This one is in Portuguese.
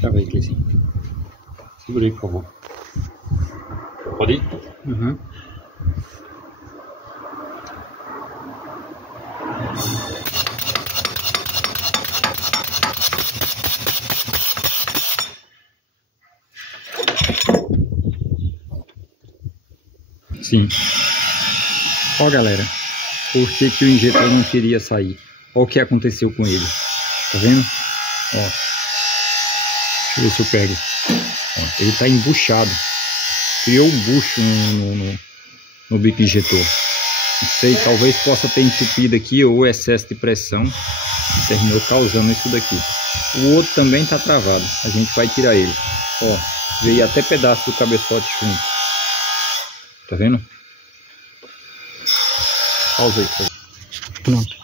Trava aí, Cleicinho. Segura aí, por favor. Pode ir? Uhum. Sim. Ó, galera, por que que o injetor não queria sair? Ó o que aconteceu com ele. Tá vendo? Ó. Deixa eu ver se eu pego. Ó, ele tá embuchado. Criou um bucho no bico injetor. Não sei, talvez possa ter entupido aqui ou excesso de pressão que terminou causando isso daqui. O outro também tá travado. A gente vai tirar ele. Ó, veio até pedaço do cabeçote junto. Tá vendo? Pausa aí, por favor. Pronto.